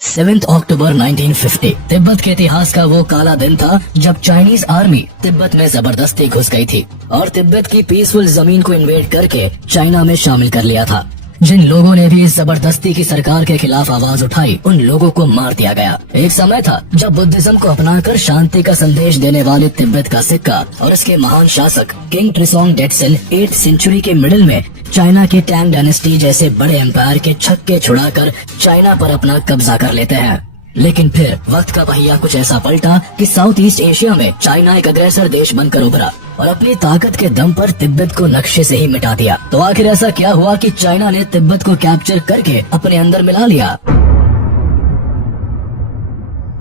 7 अक्टूबर 1950 तिब्बत के इतिहास का वो काला दिन था जब चाइनीज आर्मी तिब्बत में जबरदस्ती घुस गई थी और तिब्बत की पीसफुल जमीन को इन्वेड करके चाइना में शामिल कर लिया था। जिन लोगों ने भी इस जबरदस्ती की सरकार के खिलाफ आवाज उठाई उन लोगों को मार दिया गया। एक समय था जब बुद्धिज्म को अपनाकर शांति का संदेश देने वाले तिब्बत का सिक्का और इसके महान शासक किंग ट्रिसोंग डेटसन 8th सेंचुरी के मिडिल में चाइना के टैंग डायनेस्टी जैसे बड़े एम्पायर के छक्के छुड़ाकर चाइना पर अपना कब्जा कर लेते हैं। लेकिन फिर वक्त का पहिया कुछ ऐसा पलटा कि साउथ ईस्ट एशिया में चाइना एक अग्रेसर देश बनकर उभरा और अपनी ताकत के दम पर तिब्बत को नक्शे से ही मिटा दिया। तो आखिर ऐसा क्या हुआ कि चाइना ने तिब्बत को कैप्चर करके अपने अंदर मिला लिया?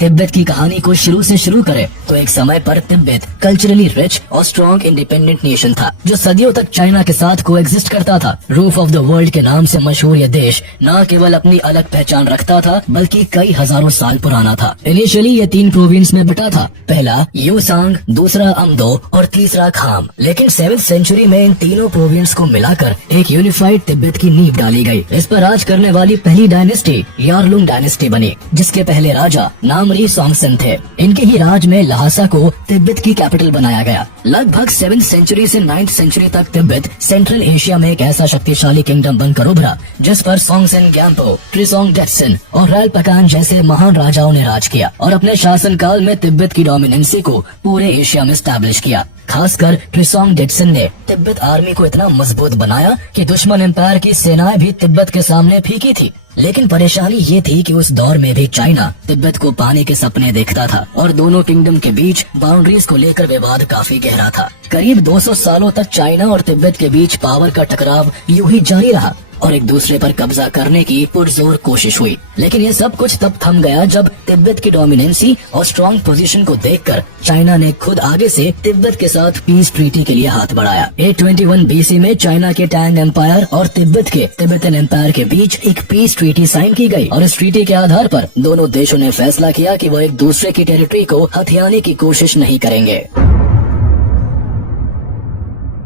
तिब्बत की कहानी को शुरू से शुरू करें तो एक समय पर तिब्बत कल्चरली रिच और स्ट्रॉन्ग इंडिपेंडेंट नेशन था जो सदियों तक चाइना के साथ कोएग्जिस्ट करता था। रूफ ऑफ द वर्ल्ड के नाम से मशहूर यह देश न केवल अपनी अलग पहचान रखता था बल्कि कई हजारों साल पुराना था। इनिशियली ये 3 प्रोविंस में बटा था, पहला यूसांग, दूसरा अमदो और तीसरा खाम। लेकिन 7th सेंचुरी में इन तीनों प्रोविंस को मिलाकर एक यूनिफाइड तिब्बत की नींव डाली गई। इस पर राज करने वाली पहली डायनेस्टी यारलुंग डायनेस्टी बनी जिसके पहले राजा नामरी सोंगसन थे। इनके ही राज में लहासा को तिब्बत की कैपिटल बनाया गया। लगभग 7th सेंचुरी से 9th सेंचुरी तक तिब्बत सेंट्रल एशिया में एक ऐसा शक्तिशाली किंगडम बनकर उभरा जिस पर सोंगसन ग्याम्पो, ट्रिसोंग डेटसन और रैलपकान जैसे महान राजाओं ने राज किया और अपने शासनकाल में तिब्बत की डोमिनेंसी को पूरे एशिया में स्टैब्लिश किया। खासकर ट्रिसोंग डेटसन ने तिब्बत आर्मी को इतना मजबूत बनाया कि दुश्मन एम्पायर की सेनाएं भी तिब्बत के सामने फीकी थी। लेकिन परेशानी ये थी कि उस दौर में भी चाइना तिब्बत को पाने के सपने देखता था और दोनों किंगडम के बीच बाउंड्रीज को लेकर विवाद काफी गहरा था। करीब 200 सालों तक चाइना और तिब्बत के बीच पावर का टकराव यूं ही जारी रहा और एक दूसरे पर कब्जा करने की पुरजोर कोशिश हुई। लेकिन ये सब कुछ तब थम गया जब तिब्बत की डोमिनेंसी और स्ट्रॉन्ग पोजीशन को देखकर चाइना ने खुद आगे से तिब्बत के साथ पीस ट्रीटी के लिए हाथ बढ़ाया। 821 BC में चाइना के टैंग एम्पायर और तिब्बत के तिब्बतन एम्पायर के बीच एक पीस ट्रीटी साइन की गई और इस ट्रीटी के आधार पर दोनों देशों ने फैसला किया कि वो एक दूसरे की टेरिटरी को हथियाने की कोशिश नहीं करेंगे।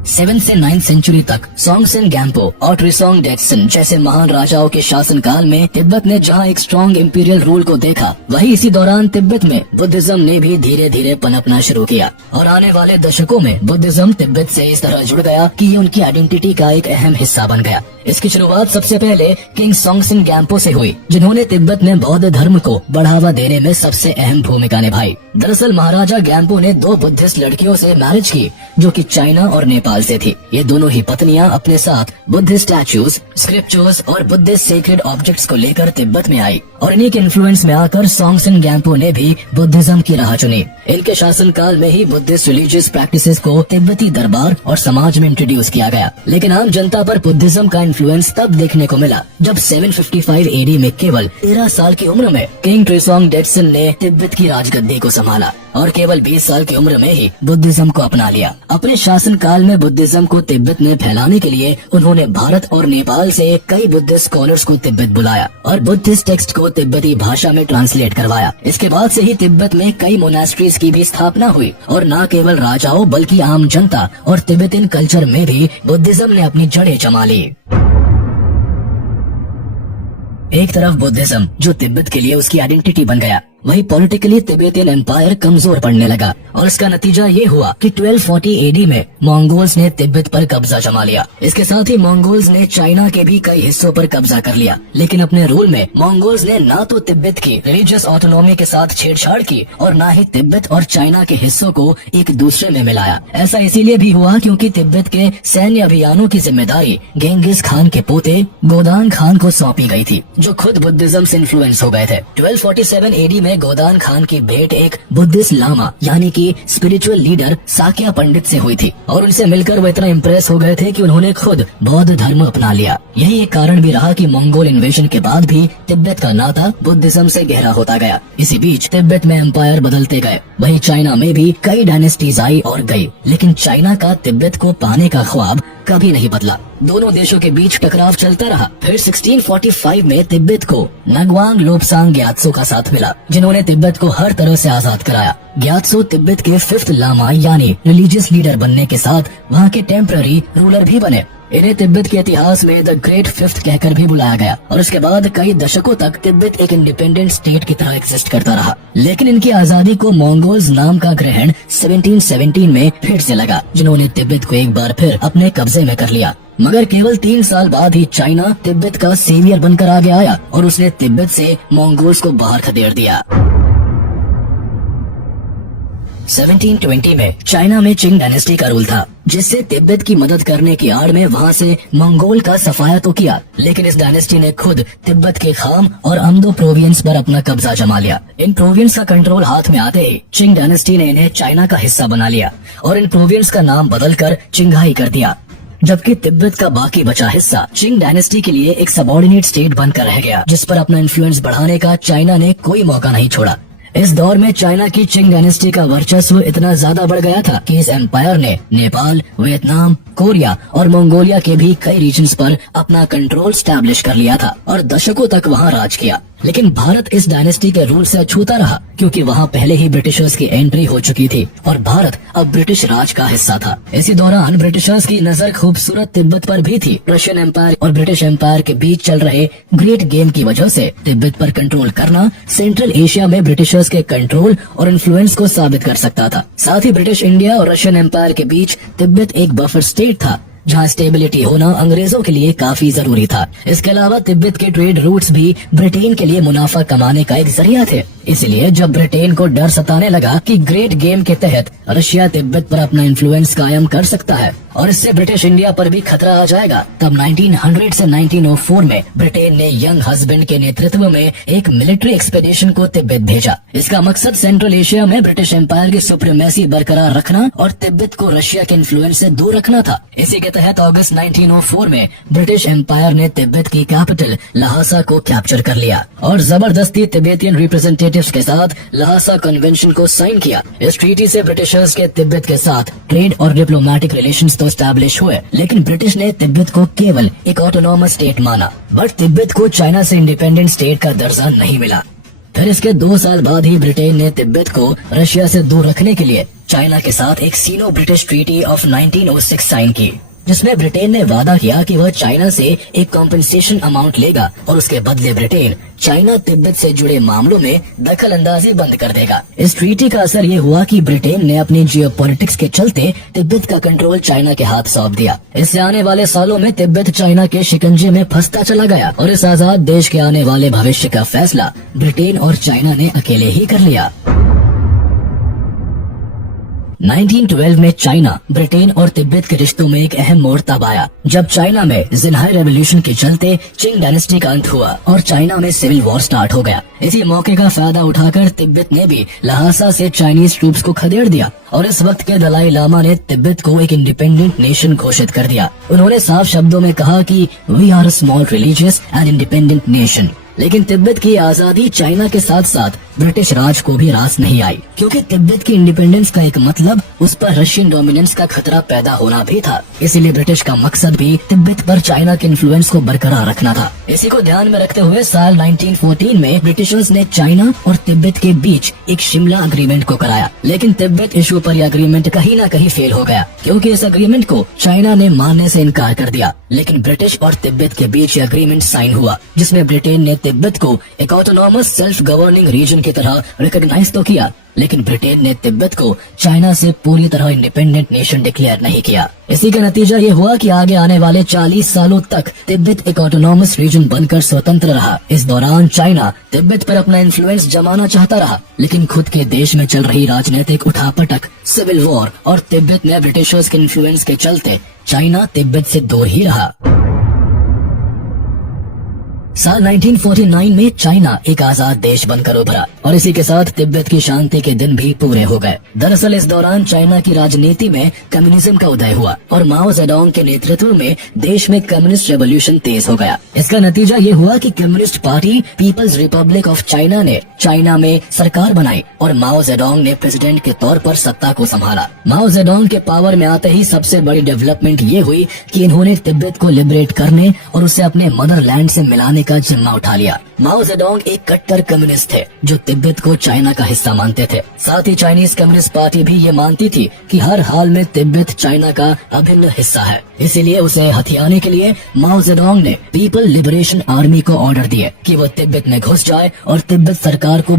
7th से 9th सेंचुरी तक सोंगसन ग्याम्पो और ट्रिसोंग डेटसन जैसे महान राजाओं के शासनकाल में तिब्बत ने जहां एक स्ट्रॉन्ग इंपीरियल रूल को देखा, वहीं इसी दौरान तिब्बत में बुद्धिज्म ने भी धीरे धीरे पनपना शुरू किया और आने वाले दशकों में बुद्धिज्म तिब्बत से इस तरह जुड़ गया कि ये उनकी आइडेंटिटी का एक अहम हिस्सा बन गया। इसकी शुरुआत सबसे पहले किंग सोंगसन ग्याम्पो से हुई जिन्होंने तिब्बत में बौद्ध धर्म को बढ़ावा देने में सबसे अहम भूमिका निभाई। दरअसल महाराजा ग्याम्पो ने 2 बुद्धिस्ट लड़कियों से मैरिज की जो कि चाइना और नेपाल से थी। ये दोनों ही पत्नियां अपने साथ बुद्धिस्ट स्टैच्यूज, स्क्रिप्चर्स और बुद्धिस्ट सेक्रेड ऑब्जेक्ट्स को लेकर तिब्बत में आई और इन्हीं के इन्फ्लुएंस में आकर सोंगसन ग्याम्पो ने भी बुद्धिज्म की राह चुनी। इनके शासनकाल में ही बुद्धिस्ट रिलीजियस प्रैक्टिसेस को तिब्बती दरबार और समाज में इंट्रोड्यूस किया गया। लेकिन आम जनता पर बुद्धिज्म का इन्फ्लुएंस तब देखने को मिला जब 755 AD में केवल 13 साल की उम्र में किंग ट्रिसोंग डेटसन ने तिब्बत की राजगद्दी को संभाला और केवल 20 साल की उम्र में ही बुद्धिज्म को अपना लिया। अपने शासनकाल में बुद्धिज्म को तिब्बत में फैलाने के लिए उन्होंने भारत और नेपाल से कई बुद्धिस्ट स्कॉलर्स को तिब्बत बुलाया और बुद्धिस्ट टेक्स्ट को तिब्बती भाषा में ट्रांसलेट करवाया। इसके बाद से ही तिब्बत में कई मोनास्ट्रीज की भी स्थापना हुई और न केवल राजाओं बल्कि आम जनता और तिब्बतियन कल्चर में भी बुद्धिज्म ने अपनी जड़ें जमा ली। एक तरफ बुद्धिज्म जो तिब्बत के लिए उसकी आइडेंटिटी बन गया, वही पॉलिटिकली तिब्बतियन एम्पायर कमजोर पड़ने लगा और इसका नतीजा ये हुआ कि 1240 AD में मंगोल्स ने तिब्बत पर कब्जा जमा लिया। इसके साथ ही मंगोल्स ने चाइना के भी कई हिस्सों पर कब्जा कर लिया। लेकिन अपने रूल में मंगोल्स ने ना तो तिब्बत की रिलीजियस ऑटोनॉमी के साथ छेड़छाड़ की और ना ही तिब्बत और चाइना के हिस्सों को एक दूसरे में मिलाया। ऐसा इसीलिए भी हुआ क्योंकि तिब्बत के सैन्य अभियानों की जिम्मेदारी गेंगिस खान के पोते गोदान खान को सौंपी गई थी जो खुद बुद्धिज्म से इन्फ्लुएंस हो गए थे। 1247 AD में गोदान खान की भेंट एक बुद्धिस्ट लामा यानी कि स्पिरिचुअल लीडर साक्या पंडित से हुई थी और उनसे मिलकर वो इतना इम्प्रेस हो गए थे कि उन्होंने खुद बौद्ध धर्म अपना लिया। यही एक कारण भी रहा कि मंगोल इन्वेजन के बाद भी तिब्बत का नाता बुद्धिज्म से गहरा होता गया। इसी बीच तिब्बत में एम्पायर बदलते गए, वहीं चाइना में भी कई डायनेस्टीज आई और गई, लेकिन चाइना का तिब्बत को पाने का ख्वाब कभी नहीं बदला। दोनों देशों के बीच टकराव चलता रहा। फिर 1645 में तिब्बत को नगवांग लोब्सांग ग्यात्सो का साथ मिला जिन्होंने तिब्बत को हर तरह से आजाद कराया। ग्यात्सो तिब्बत के 5th लामा यानी रिलीजियस लीडर बनने के साथ वहाँ के टेम्पररी रूलर भी बने। इन्हें तिब्बत के इतिहास में द ग्रेट फिफ्थ कहकर भी बुलाया गया और उसके बाद कई दशकों तक तिब्बत एक इंडिपेंडेंट स्टेट की तरह एग्जिस्ट करता रहा। लेकिन इनकी आजादी को मंगोल्स नाम का ग्रहण 1717 में फिर से लगा, जिन्होंने तिब्बत को एक बार फिर अपने कब्जे में कर लिया। मगर केवल 3 साल बाद ही चाइना तिब्बत का सेवियर बनकर आगे आया और उसने तिब्बत से मंगोल्स को बाहर खदेड़ दिया। 1720 में चाइना में चिंग डायनेस्टी का रूल था, जिससे तिब्बत की मदद करने की आड़ में वहाँ से मंगोल का सफाया तो किया, लेकिन इस डायनेस्टी ने खुद तिब्बत के खाम और अमदो प्रोविंस पर अपना कब्जा जमा लिया। इन प्रोविंस का कंट्रोल हाथ में आते ही चिंग डायनेस्टी ने इन्हें चाइना का हिस्सा बना लिया और इन प्रोविंस का नाम बदलकर चिंघाई कर दिया, जबकि तिब्बत का बाकी बचा हिस्सा चिंग डायनेस्टी के लिए एक सबऑर्डिनेट स्टेट बनकर रह गया, जिस पर अपना इन्फ्लुएंस बढ़ाने का चाइना ने कोई मौका नहीं छोड़ा। इस दौर में चाइना की चिंग डायनेस्टी का वर्चस्व इतना ज्यादा बढ़ गया था कि इस एम्पायर ने नेपाल, वियतनाम, कोरिया और मंगोलिया के भी कई रीजन्स पर अपना कंट्रोल स्टैब्लिश कर लिया था और दशकों तक वहां राज किया। लेकिन भारत इस डायनेस्टी के रूल से अछूता रहा, क्योंकि वहां पहले ही ब्रिटिशर्स की एंट्री हो चुकी थी और भारत अब ब्रिटिश राज का हिस्सा था। इसी दौरान ब्रिटिशर्स की नजर खूबसूरत तिब्बत पर भी थी। रशियन एम्पायर और ब्रिटिश एम्पायर के बीच चल रहे ग्रेट गेम की वजह से तिब्बत पर कंट्रोल करना सेंट्रल एशिया में ब्रिटिशर्स के कंट्रोल और इन्फ्लुएंस को साबित कर सकता था। साथ ही ब्रिटिश इंडिया और रशियन एम्पायर के बीच तिब्बत एक बफर स्टेट था, जहाँ स्टेबिलिटी होना अंग्रेजों के लिए काफी जरूरी था। इसके अलावा तिब्बत के ट्रेड रूट्स भी ब्रिटेन के लिए मुनाफा कमाने का एक जरिया थे। इसलिए जब ब्रिटेन को डर सताने लगा कि ग्रेट गेम के तहत रशिया तिब्बत पर अपना इन्फ्लुएंस कायम कर सकता है और इससे ब्रिटिश इंडिया पर भी खतरा आ जाएगा, तब 1900 से 1904 में ब्रिटेन ने यंग हस्बैंड के नेतृत्व में एक मिलिट्री एक्सपेडिशन को तिब्बत भेजा। इसका मकसद सेंट्रल एशिया में ब्रिटिश एम्पायर की सुप्रीमेसी बरकरार रखना और तिब्बत को रशिया के इन्फ्लुएंस से दूर रखना था। इसी के तहत अगस्त 1904 में ब्रिटिश एम्पायर ने तिब्बत की कैपिटल लहासा को कैप्चर कर लिया और जबरदस्ती तिब्बतियन रिप्रेजेंटेटिव्स के साथ लहासा कन्वेंशन को साइन किया। इस ट्रीटी से ब्रिटिशर्स के तिब्बत के साथ ट्रेड और डिप्लोमेटिक रिलेशंस तो एस्टैब्लिश हुए, लेकिन ब्रिटिश ने तिब्बत को केवल एक ऑटोनॉमस स्टेट माना, बट तिब्बत को चाइना से इंडिपेंडेंट स्टेट का दर्जा नहीं मिला। फिर इसके 2 साल बाद ही ब्रिटेन ने तिब्बत को रशिया से दूर रखने के लिए चाइना के साथ एक सीनो ब्रिटिश ट्रीटी ऑफ 1906 साइन की, जिसमें ब्रिटेन ने वादा किया कि वह चाइना से एक कॉम्पेंसेशन अमाउंट लेगा और उसके बदले ब्रिटेन चाइना तिब्बत से जुड़े मामलों में दखल अंदाजी बंद कर देगा। इस ट्रीटी का असर ये हुआ कि ब्रिटेन ने अपनी जियोपॉलिटिक्स के चलते तिब्बत का कंट्रोल चाइना के हाथ सौंप दिया। इससे आने वाले सालों में तिब्बत चाइना के शिकंजे में फंसता चला गया और इस आजाद देश के आने वाले भविष्य का फैसला ब्रिटेन और चाइना ने अकेले ही कर लिया। 1912 में चाइना, ब्रिटेन और तिब्बत के रिश्तों में एक अहम मोड़ तब आया जब चाइना में जिनहाई रेवोल्यूशन के चलते चिंग डायनेस्टी का अंत हुआ और चाइना में सिविल वॉर स्टार्ट हो गया। इसी मौके का फायदा उठाकर तिब्बत ने भी लहासा से चाइनीज ट्रूप्स को खदेड़ दिया और इस वक्त के दलाई लामा ने तिब्बत को एक इंडिपेंडेंट नेशन घोषित कर दिया। उन्होंने साफ शब्दों में कहा कि we are a small religious and independent nation. लेकिन तिब्बत की आजादी चाइना के साथ साथ ब्रिटिश राज को भी रास नहीं आई, क्योंकि तिब्बत की इंडिपेंडेंस का एक मतलब उस पर रशियन डोमिनेंस का खतरा पैदा होना भी था। इसीलिए ब्रिटिश का मकसद भी तिब्बत पर चाइना के इन्फ्लुएंस को बरकरार रखना था। इसी को ध्यान में रखते हुए साल 1914 में ब्रिटिशर्स ने चाइना और तिब्बत के बीच एक शिमला अग्रीमेंट को कराया, लेकिन तिब्बत इशू पर यह अग्रीमेंट कहीं न कहीं फेल हो गया, क्योंकि इस अग्रीमेंट को चाइना ने मानने से इनकार कर दिया। लेकिन ब्रिटिश और तिब्बत के बीच यह अग्रीमेंट साइन हुआ, जिसमें ब्रिटेन ने तिब्बत को एक ऑटोनॉमस सेल्फ गवर्निंग रीजन की तरह रिकॉग्नाइज तो किया, लेकिन ब्रिटेन ने तिब्बत को चाइना से पूरी तरह इंडिपेंडेंट नेशन डिक्लेयर नहीं किया। इसी का नतीजा ये हुआ कि आगे आने वाले 40 सालों तक तिब्बत एक ऑटोनॉमस रीजन बनकर स्वतंत्र रहा। इस दौरान चाइना तिब्बत पर अपना इन्फ्लुएंस जमाना चाहता रहा, लेकिन खुद के देश में चल रही राजनीतिक उठापटक, सिविल वॉर और तिब्बत में ब्रिटिशर्स के इन्फ्लुएंस के चलते चाइना तिब्बत से दूर ही रहा। साल 1949 में चाइना एक आजाद देश बनकर उभरा और इसी के साथ तिब्बत की शांति के दिन भी पूरे हो गए। दरअसल इस दौरान चाइना की राजनीति में कम्युनिज्म का उदय हुआ और माओ जेडोंग के नेतृत्व में देश में कम्युनिस्ट रेवोल्यूशन तेज हो गया। इसका नतीजा ये हुआ कि communist party people's republic of China ने चाइना में सरकार बनाई और माओ जेडोंग ने प्रेसिडेंट के तौर पर सत्ता को संभाला। माओ जेडोंग के पावर में आते ही सबसे बड़ी डेवलपमेंट ये हुई कि इन्होंने तिब्बत को लिबरेट करने और उसे अपने मदरलैंड से मिलाने बनाने का जिम्मा उठा लिया। माओ जेडोंग एक कट्टर कम्युनिस्ट थे जो तिब्बत को चाइना का हिस्सा मानते थे। साथ ही चाइनीज कम्युनिस्ट पार्टी भी ये मानती थी कि हर हाल में तिब्बत चाइना का अभिन्न हिस्सा है। इसीलिए उसे हथियाने के लिए माओ जेडोंग ने पीपल लिबरेशन आर्मी को ऑर्डर दिए कि वो तिब्बत में घुस जाए और तिब्बत सरकार को